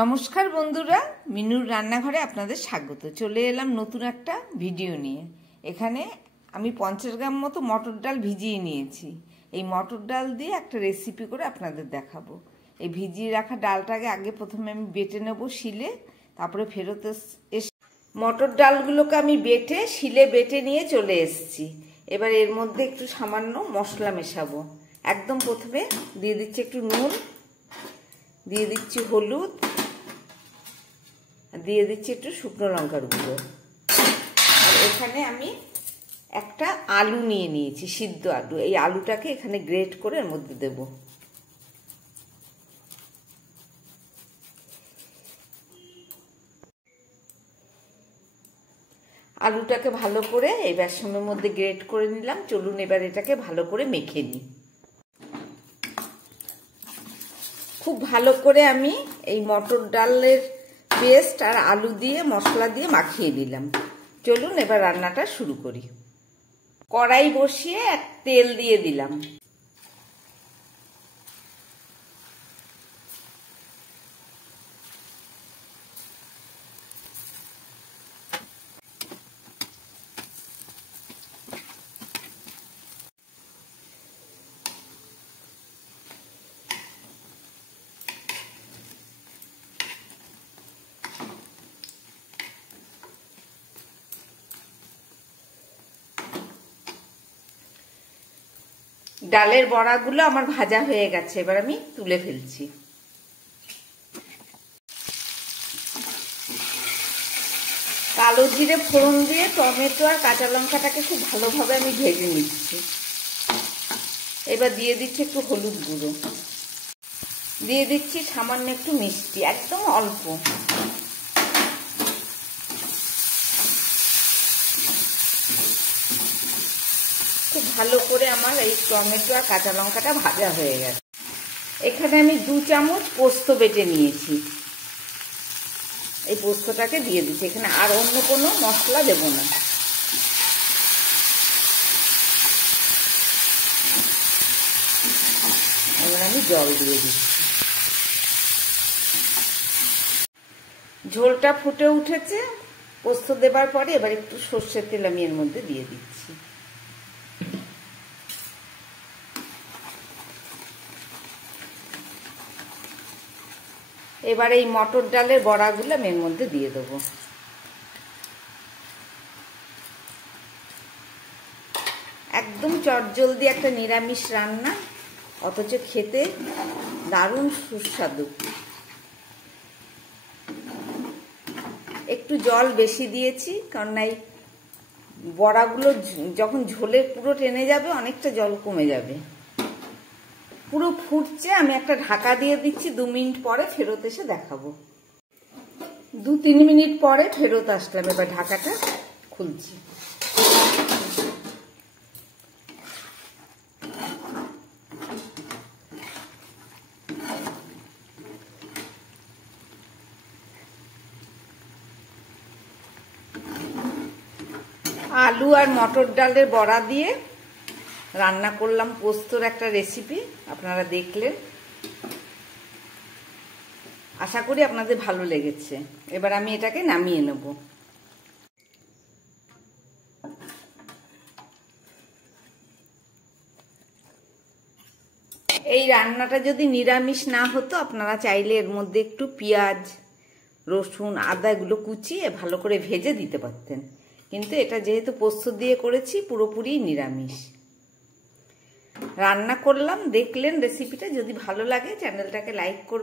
নমস্কার বন্ধুরা, মিনুর রান্নাঘরে আপনাদের স্বাগত। চলে এলাম নতুন একটা ভিডিও নিয়ে। এখানে আমি 50 গ্রাম মতো মটর ডাল ভিজিয়ে নিয়েছি। এই মটর ডাল দিয়ে একটা রেসিপি করে আপনাদের দেখাবো। এই ভিজিয়ে রাখা ডালটাকে আগে প্রথমে আমি বেটে নেব শিলে, তারপরে ফেরত এসে মটর ডালগুলোকে আমি শিলে বেটে নিয়ে চলে এসেছি। এবার এর মধ্যে একটু সামান্য মশলা মেশাবো। একদম প্রথমে দিয়ে দিচ্ছি একটু নুন, দিয়ে দিচ্ছি হলুদ, দিয়ে দিচ্ছি একটু শুকনো লঙ্কার গুঁড়ো। আর এখানে আমি একটা আলু নিয়ে নিয়েছি, সিদ্ধ আলু। এই আলুটাকে এখানে গ্রেট করে এর মধ্যে দেব। আলুটাকে ভালো করে এই বেসনের মধ্যে গ্রেট করে নিলাম। চলুন এবার এটাকে ভালো করে মেখে নিই। খুব ভালো করে আমি এই মটর ডালের পেস্ট আর আলু দিয়ে মশলা দিয়ে মাখিয়ে দিলাম। চলুন এবার রান্নাটা শুরু করি। কড়াই বসিয়ে তেল দিয়ে দিলাম। ডালের বড়াগুলো আমার ভাজা হয়ে গেছে, এবার আমি তুলে ফেলছি। কালো জিরে ফোড়ন দিয়ে টমেটো আর কাঁচা লঙ্কাটাকে খুব ভালোভাবে আমি ভেজে নিচ্ছি। এবার দিয়ে দিচ্ছি একটু হলুদ গুঁড়ো, দিয়ে দিচ্ছি সামান্য একটু মিষ্টি, একদম অল্প। খুব ভালো করে আমার এই টমেটো আর কাঁচা লঙ্কাটা ভাজা হয়ে গেছে। এখানে আমি 2 চামচ পোস্ত বেটে নিয়েছি। এই পোস্তটাকে দিয়ে দিচ্ছি। এখানে আর অন্য কোনো মশলা দেব না। এবার আমি জল দিয়ে দিচ্ছি। ঝোলটা ফুটে উঠেছে পোস্ত দেবার পরে। এবার একটু সর্ষের তেল আমি এর মধ্যে দিয়ে দিচ্ছি। এবার এই মটর ডালের বড়াগুলো আমি এর মধ্যে দিয়ে দেবো। একদম চটজলদি একটা নিরামিষ রান্না, অথচ খেতে দারুণ সুস্বাদু। একটু জল বেশি দিয়েছি, কারণ এই বড়াগুলো যখন ঝোলে পুরো টেনে যাবে অনেকটা জল কমে যাবে। পুরো ফুটছে, আমি একটা ঢাকা দিয়ে দিচ্ছি। 2 মিনিট পরে ফেরত এসে দেখাবো। 2-3 মিনিট পরে ফেরত আসলাম। এবার ঢাকাটা খুলছি। আলু আর মটর ডালের বড়া দিয়ে রান্না করলাম পোস্তর একটা রেসিপি। আপনারা দেখলেন, আশা করি আপনাদের ভালো লেগেছে। এবার আমি এটাকে নামিয়ে নেব। এই রান্নাটা যদি নিরামিষ না হতো, আপনারা চাইলে এর মধ্যে একটু পেঁয়াজ, রসুন, আদা এগুলো কুচিয়ে ভালো করে ভেজে দিতে পারতেন। কিন্তু এটা যেহেতু পোস্ত দিয়ে করেছি, পুরোপুরি নিরামিষ রান্না করলাম। দেখলেন রেসিপিটা, যদি ভালো লাগে চ্যানেলটাকে লাইক করবেন।